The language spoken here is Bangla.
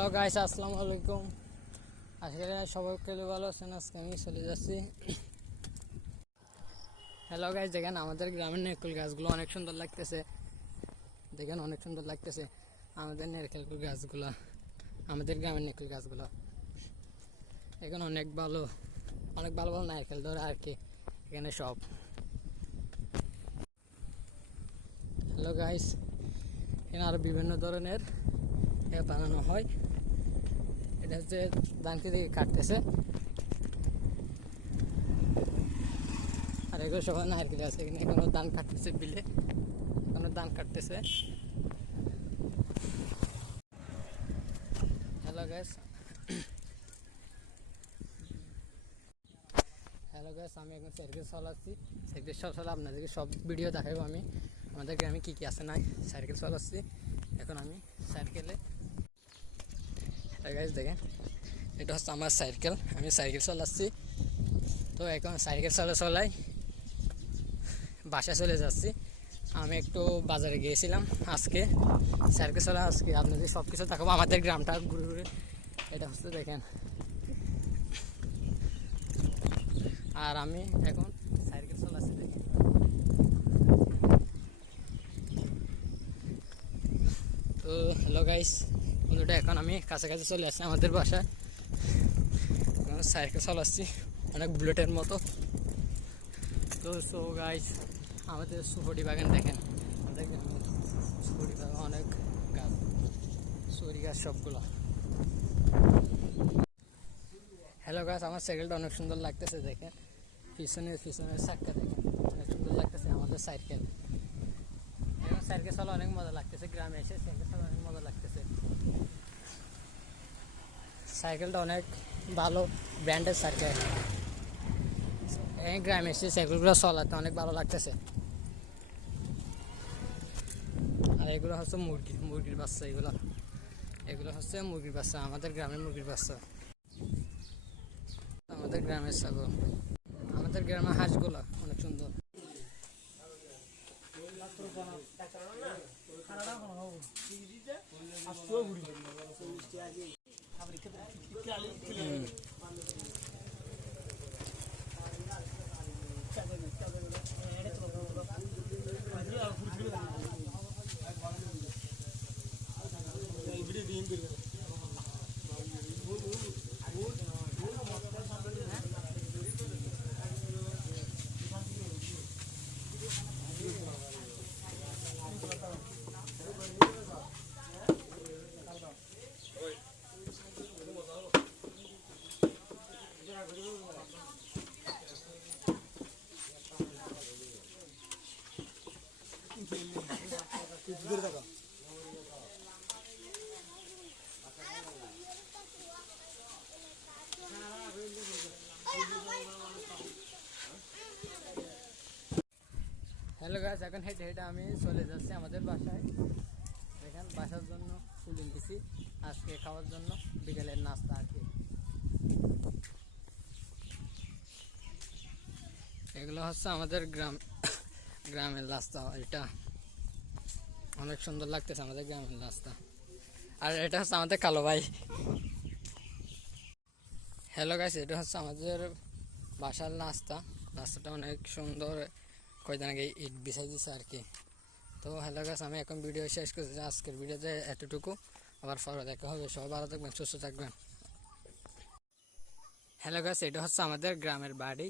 হ্যালো গাইস, আসসালামু আলাইকুম। আজকে সবাই ভালো আছেন। আজকে আমি চলে যাচ্ছি। হ্যালো গাইস, দেখেন আমাদের গ্রামের নারকেল গাছগুলো অনেক সুন্দর লাগতেছে। দেখেন অনেক সুন্দর লাগতেছে আমাদের নারকেল গাছগুলো, আমাদের গ্রামের নারকেল গাছগুলো। এখানে অনেক ভালো ভালো নারকেল ধরে আর কি এখানে সব। হ্যালো গাইস, এখানে আরো বিভিন্ন ধরনের বানানো হয়। এটা হচ্ছে ধান খেতে কাটতেছে, আর এগুলো সবাই নারকেল আছে। এখানে এখনো ধান কাটতেছে, বিলে এখনো ধান কাটতেছে। হ্যালো গ্যাস, আমি এখন সাইকেল চালাচ্ছি। সাইকেল চালা আপনাদেরকে সব ভিডিও দেখাবো আমি আমাদের গ্রামে কী কী আছে না। সাইকেল চালাচ্ছি এখন আমি সাইকেলে। গাইস দেখেন, এটা হচ্ছে আমার সাইকেল, আমি সাইকেল চালাচ্ছি। তো এখন সাইকেল চলাই বাসায় চলে যাচ্ছি। আমি একটু বাজারে গিয়েছিলাম আজকে, সাইকেল চলা আজকে আপনাদের সব কিছু দেখাবো আমাদের গ্রামটা ঘুরে ঘুরে। এটা হচ্ছে দেখেন, আর আমি এখন সাইকেল চালাচ্ছি দেখেন। তো হ্যালো গাইস বন্ধুটা, এখন আমি কাছাকাছি চলে আসছি আমাদের বাসায়। সাইকেল চালাচ্ছি অনেক বুলেটের মতো। তো সো গাইস, আমাদের সুপরি বাগান দেখেন, আমাদের সুপরি বাগান অনেক গাছ, সুপরি গাছ সবগুলো। হ্যালো গাছ, আমার সাইকেলটা অনেক সুন্দর লাগতেছে দেখেন। পিছনের চাক্কা দেখেন অনেক সুন্দর লাগতেছে আমাদের সাইকেল। এখন সাইকেল চালা অনেক মজা লাগতেছে, গ্রামে এসে সাইকেল চালা অনেক মজা লাগতেছে। সাইকেলটা অনেক ভালো ব্র্যান্ডের সাইকেল। এই গ্রামে এসে সাইকেলগুলো চালাতে অনেক ভালো লাগতেছে। আর এগুলো হচ্ছে মুরগির বাচ্চা। এগুলো হচ্ছে মুরগির বাচ্চা, আমাদের গ্রামের মুরগির বাচ্চা, আমাদের গ্রামের ছাগল। আমাদের গ্রামের হাঁসগুলো অনেক সুন্দর। হ্যালো গাইস, এখন হেঁটে হেঁটে আমি চলে যাচ্ছি আমাদের বাসায়। দেখেন বাসার জন্য ফুল দিছি আজকে খাওয়ার জন্য, বিকেলের নাস্তা আর কি। এগুলো হচ্ছে আমাদের গ্রামের রাস্তা। এটা অনেক সুন্দর লাগতেছে আমাদের গ্রামের রাস্তা। আর এটা হচ্ছে আমাদের কালো ভাই। হ্যালো গাইস, এটা হচ্ছে আমাদের বাসার রাস্তাটা অনেক সুন্দর। কয়দিন আগে ইট বিছাই দিচ্ছে আর কি। তো হ্যালো গাইস, আমি এখন ভিডিও শেষ করছি। আজকের ভিডিওতে এতটুকু, আবার পরে দেখা হবে। সবাই ভালো থাকবেন, সুস্থ থাকবেন। হ্যালো গাইস, এটা হচ্ছে আমাদের গ্রামের বাড়ি।